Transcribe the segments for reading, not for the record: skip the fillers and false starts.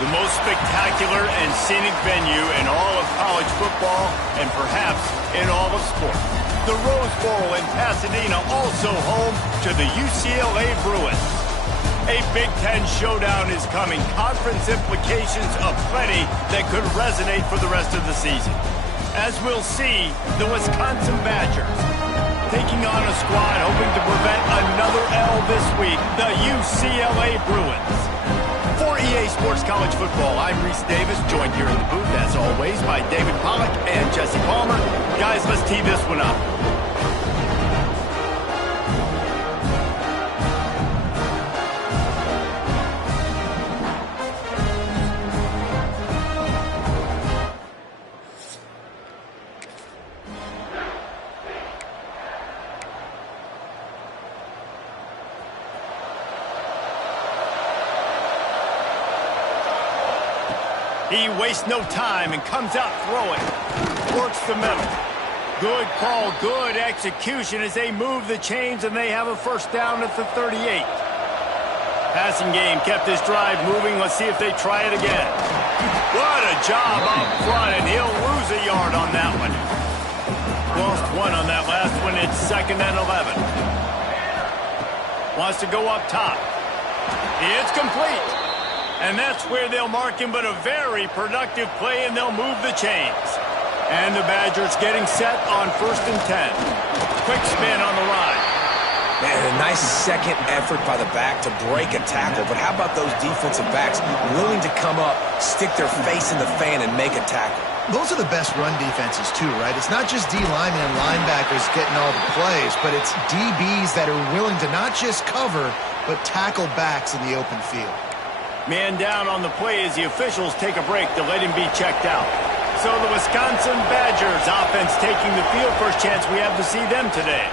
The most spectacular and scenic venue in all of college football and perhaps in all of sport. The Rose Bowl in Pasadena, also home to the UCLA Bruins. A Big Ten showdown is coming. Conference implications aplenty that could resonate for the rest of the season. As we'll see, the Wisconsin Badgers taking on a squad hoping to prevent another L this week, the UCLA Bruins. For EA Sports College Football, I'm Reese Davis, joined here in the booth, as always, by David Pollack and Jesse Palmer. Guys, let's tee this one up. He wastes no time and comes out throwing. Works the middle. Good call, good execution as they move the chains and they have a first down at the 38. Passing game kept this drive moving. Let's see if they try it again. What a job up front, and he'll lose a yard on that one. Lost one on that last one. It's 2nd and 11. Wants to go up top. It's complete. And that's where they'll mark him, but a very productive play, and they'll move the chains. And the Badgers getting set on 1st and 10. Quick spin on the ride. Man, a nice second effort by the back to break a tackle, but how about those defensive backs willing to come up, stick their face in the fan, and make a tackle? Those are the best run defenses, too, right? It's not just D linemen and linebackers getting all the plays, but it's DBs that are willing to not just cover, but tackle backs in the open field. Man down on the play as the officials take a break to let him be checked out. So the Wisconsin Badgers offense taking the field. First chance we have to see them today.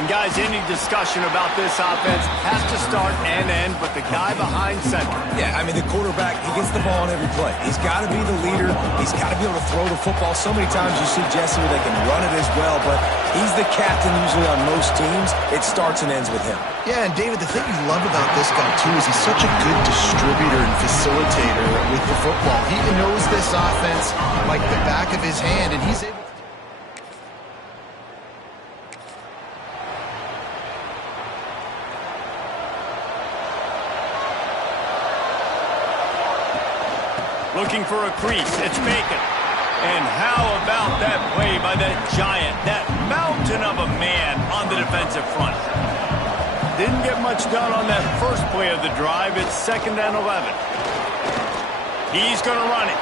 And guys, any discussion about this offense has to start and end with the guy behind center. Yeah, I mean, the quarterback, he gets the ball on every play. He's got to be the leader. He's got to be able to throw the football. So many times you see Jesse where they can run it as well, but he's the captain usually on most teams. It starts and ends with him. Yeah, and David, the thing you love about this guy, too, is he's such a good distributor and facilitator with the football. He knows this offense like the back of his hand, and he's able to... Looking for a crease. It's Bacon. And how about that play by that giant, that mountain of a man on the defensive front? Didn't get much done on that first play of the drive. It's 2nd and 11. He's going to run it.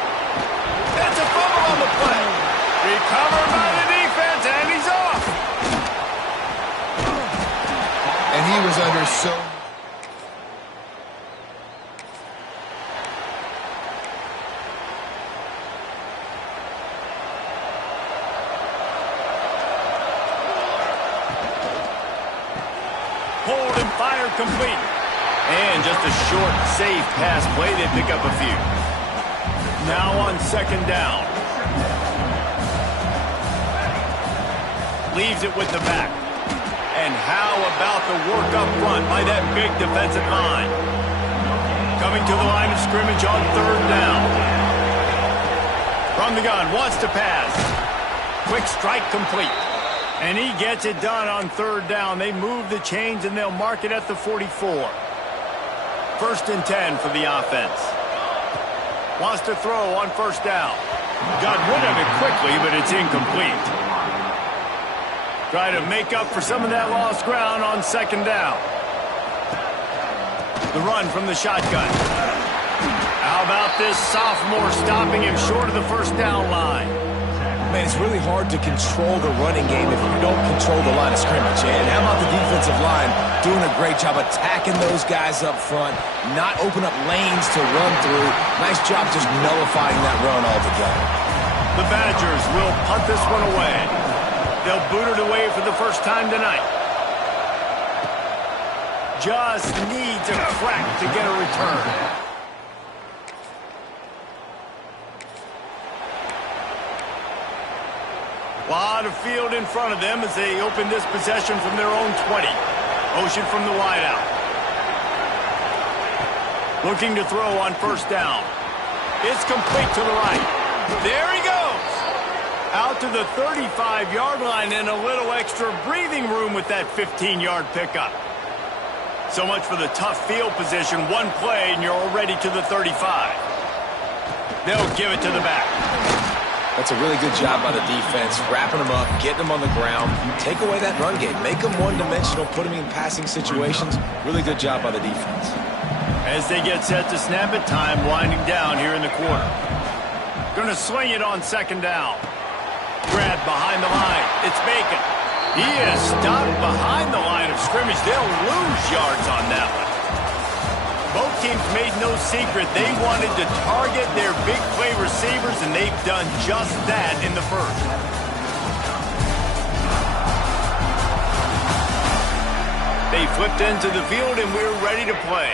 That's a fumble on the play. Recovered by the defense, and he's off. And he was under so... Hold and fire complete. And just a short, safe pass play. They pick up a few. Now on 2nd down. Leaves it with the back. And how about the work up front by that big defensive line? Coming to the line of scrimmage on 3rd down. From the gun, wants to pass. Quick strike complete. And he gets it done on 3rd down. They move the chains, and they'll mark it at the 44. 1st and 10 for the offense. Wants to throw on 1st down. Got rid of it quickly, but it's incomplete. Try to make up for some of that lost ground on 2nd down. The run from the shotgun. How about this sophomore stopping him short of the 1st down line? Man, it's really hard to control the running game if you don't control the line of scrimmage. And how about the defensive line doing a great job attacking those guys up front, not open up lanes to run through. Nice job just nullifying that run altogether. The Badgers will punt this one away. They'll boot it away for the first time tonight. Just needs a crack to get a return. A lot of field in front of them as they open this possession from their own 20. Motion from the wideout. Looking to throw on 1st down. It's complete to the right. There he goes. Out to the 35-yard line and a little extra breathing room with that 15-yard pickup. So much for the tough field position. One play and you're already to the 35. They'll give it to the back. That's a really good job by the defense, wrapping them up, getting them on the ground. Take away that run game. Make them one-dimensional, put them in passing situations. Really good job by the defense. As they get set to snap it, time winding down here in the quarter. Going to swing it on second down. Grab behind the line. It's Bacon. He is stopped behind the line of scrimmage. They'll lose yards on that one. Both teams made no secret they wanted to target their big play receivers, and they've done just that in the first. They flipped into the field, and we're ready to play.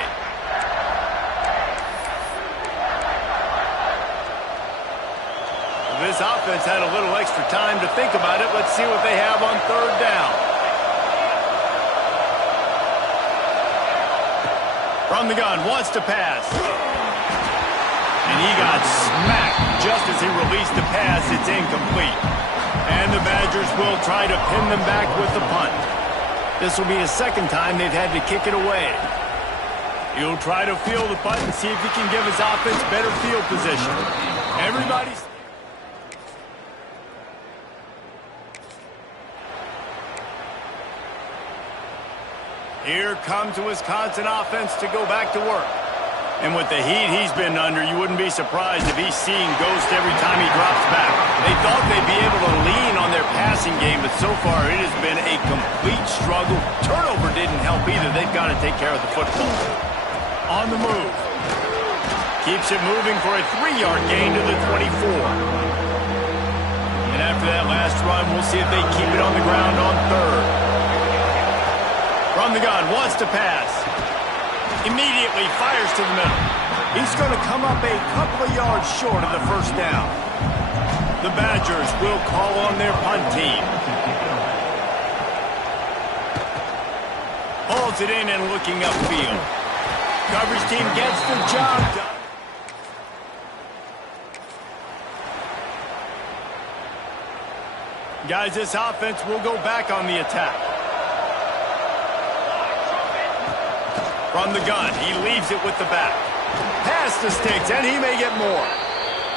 This offense had a little extra time to think about it. Let's see what they have on third down. From the gun, wants to pass. And he got smacked just as he released the pass. It's incomplete. And the Badgers will try to pin them back with the punt. This will be the second time they've had to kick it away. He'll try to field the punt and see if he can give his offense better field position. Everybody's... Here comes the Wisconsin offense to go back to work. And with the heat he's been under, you wouldn't be surprised if he's seeing ghosts every time he drops back. They thought they'd be able to lean on their passing game, but so far it has been a complete struggle. Turnover didn't help either. They've got to take care of the football. On the move. Keeps it moving for a 3-yard gain to the 24. And after that last run, we'll see if they keep it on the ground on third. From the gun, wants to pass. Immediately fires to the middle. He's going to come up a couple of yards short of the first down. The Badgers will call on their punt team. Hauls it in and looking upfield. Coverage team gets the job done. Guys, this offense will go back on the attack. From the gun, he leaves it with the back. Pass to Sticks, and he may get more.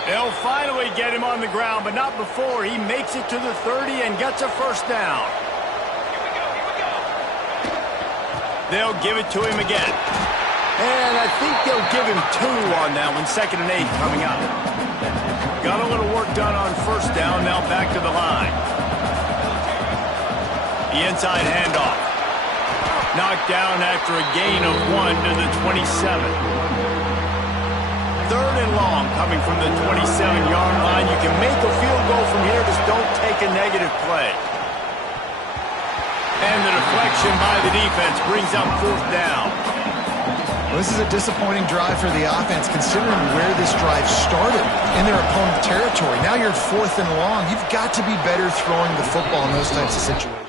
They'll finally get him on the ground, but not before he makes it to the 30 and gets a first down. They'll give it to him again. And I think they'll give him 2 on that one. 2nd and 8 coming up. Got a little work done on first down, now back to the line. The inside handoff. Knocked down after a gain of 1 to the 27. 3rd and long coming from the 27-yard line. You can make a field goal from here, just don't take a negative play. And the deflection by the defense brings up 4th down. Well, this is a disappointing drive for the offense, considering where this drive started in their opponent's territory. Now you're 4th and long. You've got to be better throwing the football in those types of situations.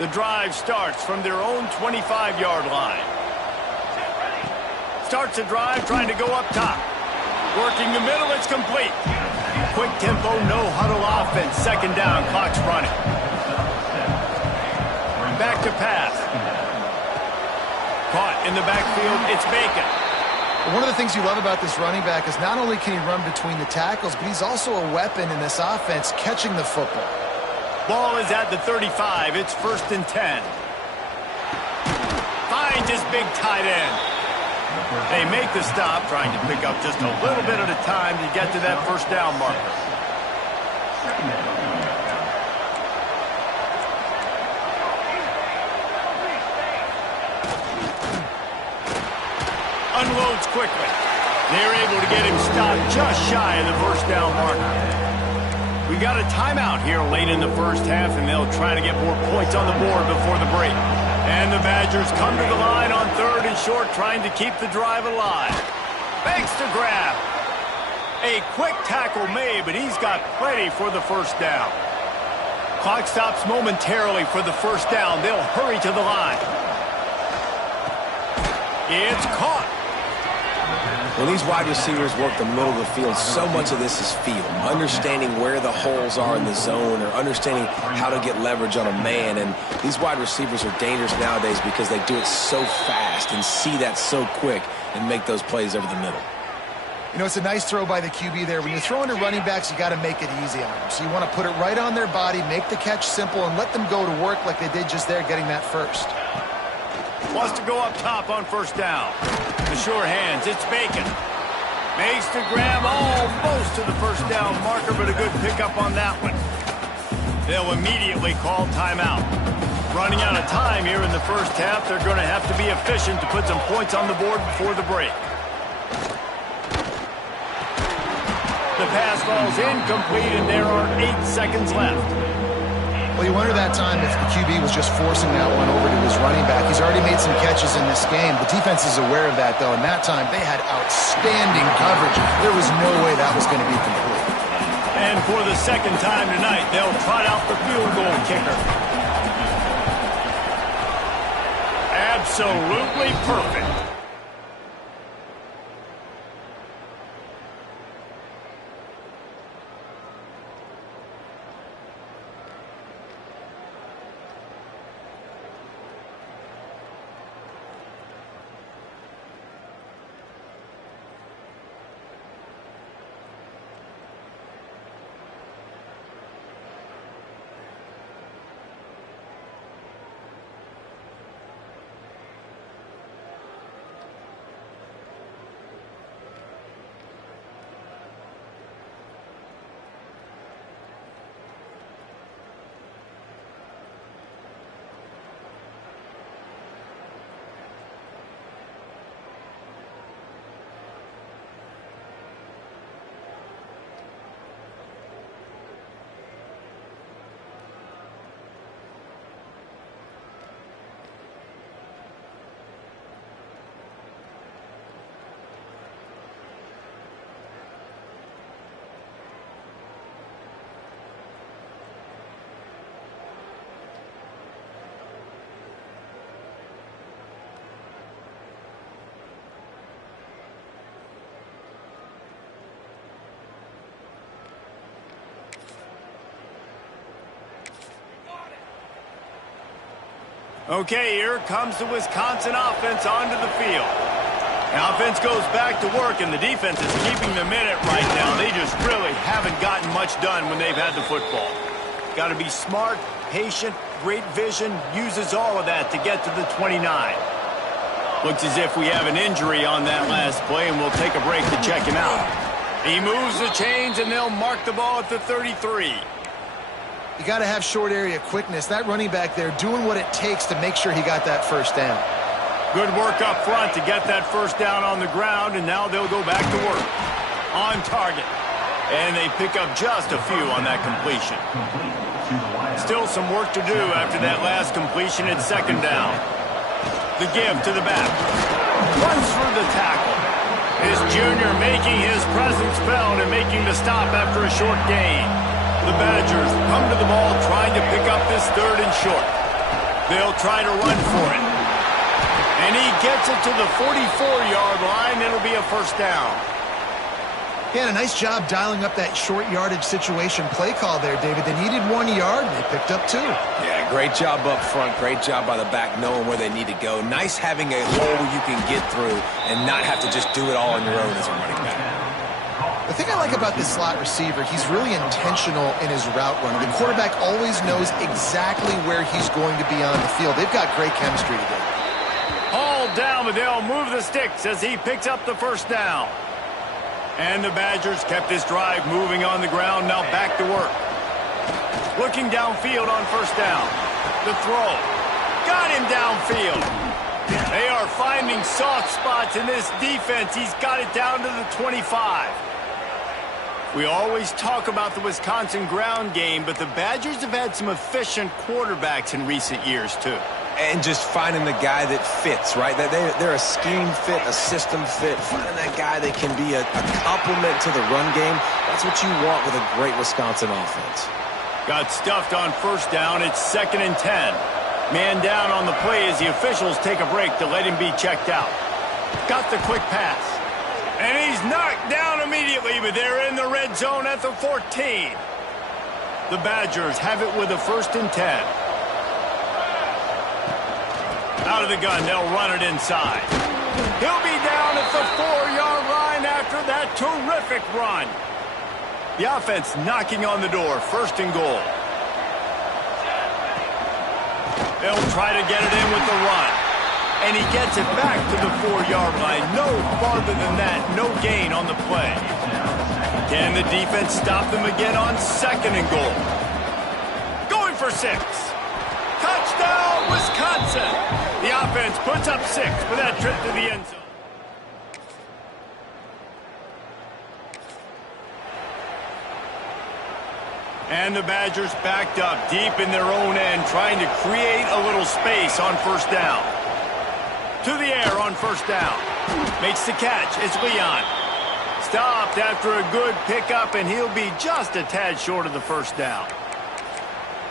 The drive starts from their own 25-yard line. Starts a drive trying to go up top. Working the middle, it's complete. Quick tempo, no huddle offense. 2nd down, clock's running. Back to pass. Caught in the backfield, it's Bacon. One of the things you love about this running back is not only can he run between the tackles, but he's also a weapon in this offense catching the football. Ball is at the 35. It's 1st and 10. Finds his big tight end. They make the stop, trying to pick up just a little bit at a time to get to that first down marker. Unloads quickly. They're able to get him stopped just shy of the first down marker. We got a timeout here late in the first half, and they'll try to get more points on the board before the break. And the Badgers come to the line on 3rd and short, trying to keep the drive alive. Banks to grab. A quick tackle made, but he's got plenty for the first down. Clock stops momentarily for the first down. They'll hurry to the line. It's caught. When these wide receivers work the middle of the field, so much of this is feel. Understanding where the holes are in the zone or understanding how to get leverage on a man. And these wide receivers are dangerous nowadays because they do it so fast and see that so quick and make those plays over the middle. You know, it's a nice throw by the QB there. When you're throwing to running backs, you got to make it easy on them. So you want to put it right on their body, make the catch simple, and let them go to work like they did just there, getting that first. Wants to go up top on first down. The sure hands, it's Bacon. Makes the grab almost to the first down marker, but a good pickup on that one. They'll immediately call timeout. Running out of time here in the first half, they're going to have to be efficient to put some points on the board before the break. The pass falls incomplete, and there are 8 seconds left. Well, you wonder that time if the QB was just forcing that one over to his running back. He's already made some catches in this game. The defense is aware of that, though, and that time they had outstanding coverage. There was no way that was going to be complete. And for the second time tonight, they'll trot out the field goal kicker. Absolutely perfect. Okay, here comes the Wisconsin offense onto the field. The offense goes back to work, and the defense is keeping them in it right now. They just really haven't gotten much done when they've had the football. Got to be smart, patient, great vision, uses all of that to get to the 29. Looks as if we have an injury on that last play, and we'll take a break to check him out. He moves the chains, and they'll mark the ball at the 33. You got to have short area quickness. That running back there doing what it takes to make sure he got that first down. Good work up front to get that first down on the ground, and now they'll go back to work. On target. And they pick up just a few on that completion. Still some work to do after that last completion at second down. The give to the back. Runs through the tackle. His junior making his presence felt and making the stop after a short gain. The Badgers come to the ball trying to pick up this third and short. They'll try to run for it. And he gets it to the 44-yard line. It'll be a first down. He had a nice job dialing up that short yardage situation play call there, David. They needed 1 yard, and they picked up 2. Yeah, great job up front. Great job by the back knowing where they need to go. Nice having a hole you can get through and not have to just do it all on your own as a running back. The thing I like about this slot receiver, he's really intentional in his route running. The quarterback always knows exactly where he's going to be on the field. They've got great chemistry together. All down, but they'll move the sticks as he picks up the first down. And the Badgers kept this drive moving on the ground, now back to work. Looking downfield on first down. The throw. Got him downfield. They are finding soft spots in this defense. He's got it down to the 25. We always talk about the Wisconsin ground game, but the Badgers have had some efficient quarterbacks in recent years, too. And just finding the guy that fits, right? They're a scheme fit, a system fit. Finding that guy that can be a complement to the run game. That's what you want with a great Wisconsin offense. Got stuffed on first down. It's 2nd and 10. Man down on the play as the officials take a break to let him be checked out. Got the quick pass. And he's knocked down immediately, but they're in the red zone at the 14. The Badgers have it with a 1st and 10. Out of the gun, they'll run it inside. He'll be down at the 4-yard line after that terrific run. The offense knocking on the door, 1st and goal. They'll try to get it in with the run. And he gets it back to the 4-yard line. No farther than that, no gain on the play. Can the defense stop them again on 2nd and goal? Going for 6. Touchdown, Wisconsin! The offense puts up 6 for that trip to the end zone. And the Badgers backed up deep in their own end, trying to create a little space on 1st down. To the air on 1st down. Makes the catch. It's Leon. Stopped after a good pickup, and he'll be just a tad short of the 1st down.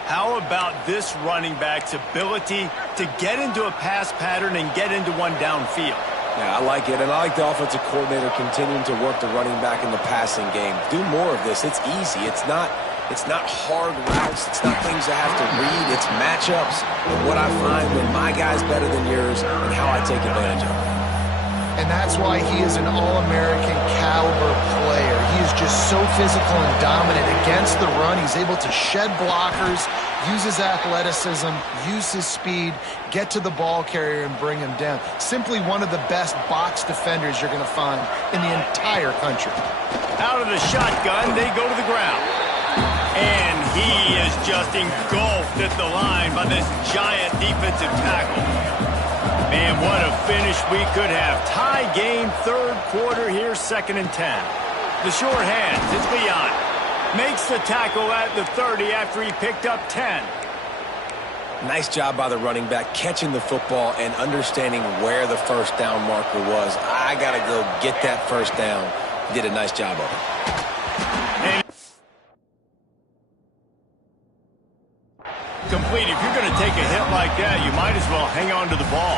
How about this running back's ability to get into a pass pattern and get into one downfield? Yeah, I like it, and I like the offensive coordinator continuing to work the running back in the passing game. Do more of this. It's easy. It's not hard routes. It's not things I have to read. It's matchups and what I find when my guy's better than yours and how I take advantage of it. And that's why he is an All-American caliber player. He is just so physical and dominant against the run. He's able to shed blockers, use his athleticism, use his speed, get to the ball carrier and bring him down. Simply one of the best box defenders you're going to find in the entire country. Out of the shotgun, they go to the ground. And he is just engulfed at the line by this giant defensive tackle. Man, what a finish we could have. Tie game, 3rd quarter here, 2nd and 10. The short hands, it's Leon. Makes the tackle at the 30 after he picked up 10. Nice job by the running back, catching the football and understanding where the 1st down marker was. I got to go get that 1st down. He did a nice job of it. Complete. If you're going to take a hit like that, you might as well hang on to the ball.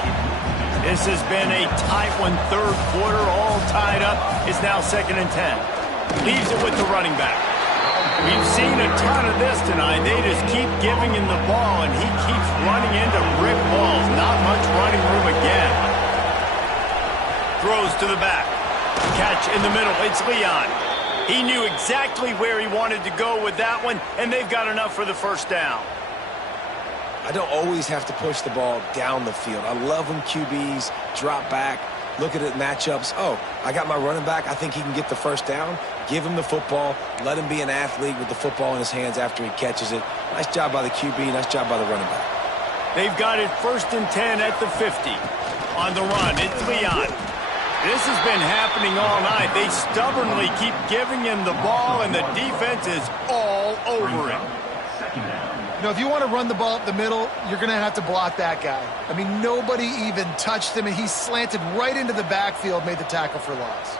This has been a tight one, 3rd quarter, all tied up. It's now 2nd and 10. Leaves it with the running back. We've seen a ton of this tonight. They just keep giving him the ball, and he keeps running into brick walls. Not much running room again. Throws to the back. Catch in the middle. It's Leon. He knew exactly where he wanted to go with that one, and they've got enough for the 1st down. I don't always have to push the ball down the field. I love when QBs drop back, look at it matchups. Oh, I got my running back. I think he can get the 1st down. Give him the football. Let him be an athlete with the football in his hands after he catches it. Nice job by the QB. Nice job by the running back. They've got it 1st and 10 at the 50. On the run, it's Leon. This has been happening all night. They stubbornly keep giving him the ball, and the defense is all over it. You know, if you want to run the ball up the middle, you're going to have to block that guy. I mean, nobody even touched him, and he slanted right into the backfield, made the tackle for loss.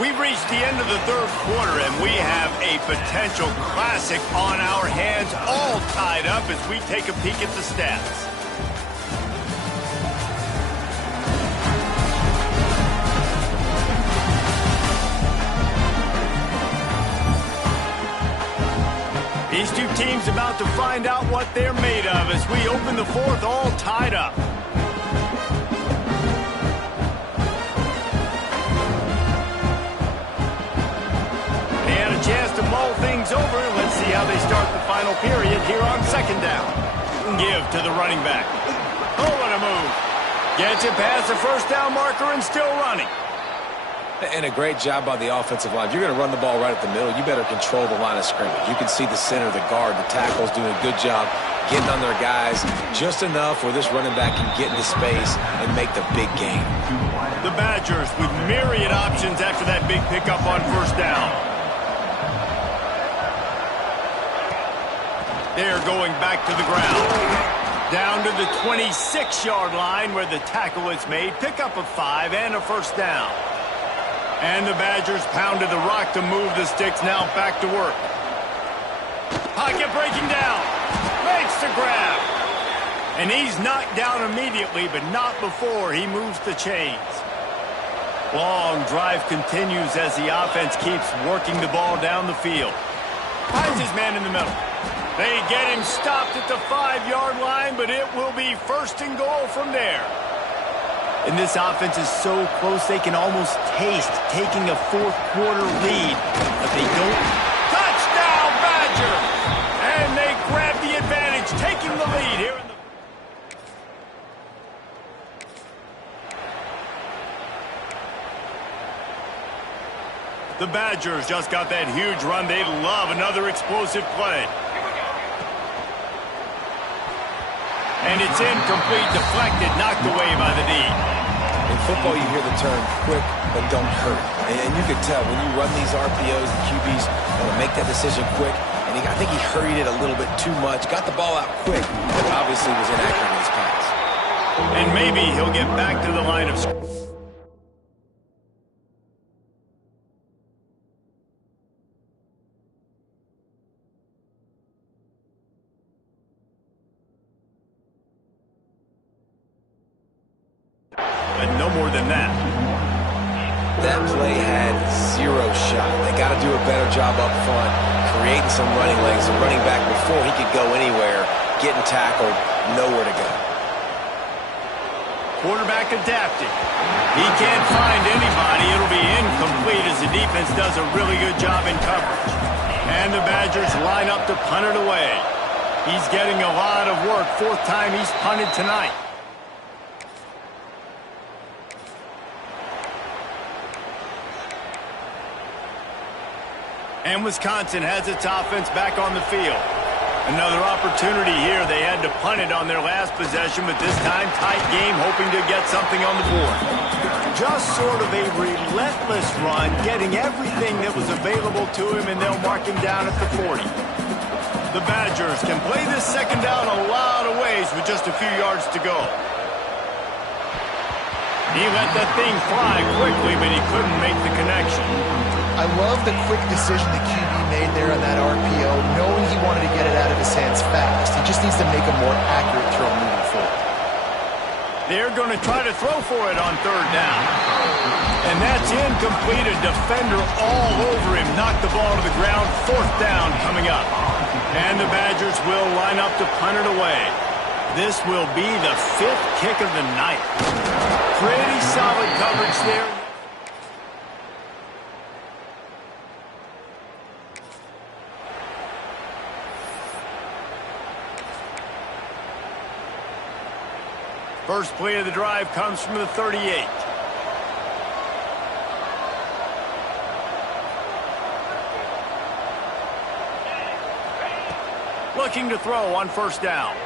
We've reached the end of the 3rd quarter, and we have a potential classic on our hands, all tied up as we take a peek at the stats. These two teams about to find out what they're made of as we open the 4th, all tied up. They had a chance to mull things over. Let's see how they start the final period here on 2nd down. Give to the running back. Oh, what a move. Gets it past the 1st down marker and still running. And a great job by the offensive line. If you're going to run the ball right at the middle, you better control the line of scrimmage. You can see the center, the guard, the tackles doing a good job getting on their guys just enough where this running back can get into space and make the big game. The Badgers with myriad options after that big pickup on 1st down. They're going back to the ground. Down to the 26-yard line where the tackle is made. Pickup of 5 and a 1st down. And the Badgers pounded the rock to move the sticks. Now back to work. Pocket breaking down. Makes the grab. And he's knocked down immediately, but not before he moves the chains. Long drive continues as the offense keeps working the ball down the field. Finds his man in the middle. They get him stopped at the 5-yard line, but it will be first and goal from there. And this offense is so close they can almost taste taking a fourth-quarter lead, but they don't. Touchdown, Badgers! And they grab the advantage, taking the lead here in the Badgers just got that huge run. They love another explosive play. And it's incomplete, deflected, knocked away by the D. In football, you hear the term quick but don't hurt. And you can tell when you run these RPOs, the QBs want to make that decision quick. And I think he hurried it a little bit too much. Got the ball out quick, but obviously was inaccurate in his pass. And maybe he'll get back to the line of scrimmage. No more than that. That play had zero shot. They got to do a better job up front, creating some running lanes. The running back, before he could go anywhere, getting tackled, nowhere to go. Quarterback adapting. He can't find anybody. It'll be incomplete as the defense does a really good job in coverage. And the Badgers line up to punt it away. He's getting a lot of work. Fourth time he's punted tonight. And Wisconsin has its offense back on the field. Another opportunity here. They had to punt it on their last possession, but this time tight game, hoping to get something on the board. Just sort of a relentless run, getting everything that was available to him, and they'll mark him down at the 40. The Badgers can play this second down a lot of ways with just a few yards to go. He let that thing fly quickly, but he couldn't make the connection. I love the quick decision the QB made there on that RPO, knowing he wanted to get it out of his hands fast. He just needs to make a more accurate throw moving forward. They're going to try to throw for it on third down. And that's incomplete. A defender all over him. Knocked the ball to the ground. Fourth down coming up. And the Badgers will line up to punt it away. This will be the 5th kick of the night. Pretty solid coverage there. First play of the drive comes from the 38. Looking to throw on first down.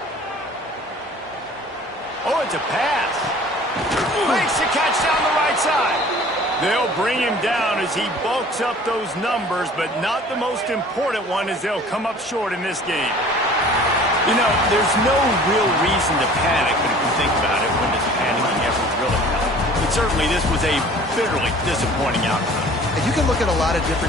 Oh, it's a pass. Makes the catch down the right side. They'll bring him down as he bulks up those numbers, but not the most important one as they'll come up short in this game. You know, there's no real reason to panic, but if you think about it, when does panicking ever really help? But certainly this was a bitterly disappointing outcome. And you can look at a lot of different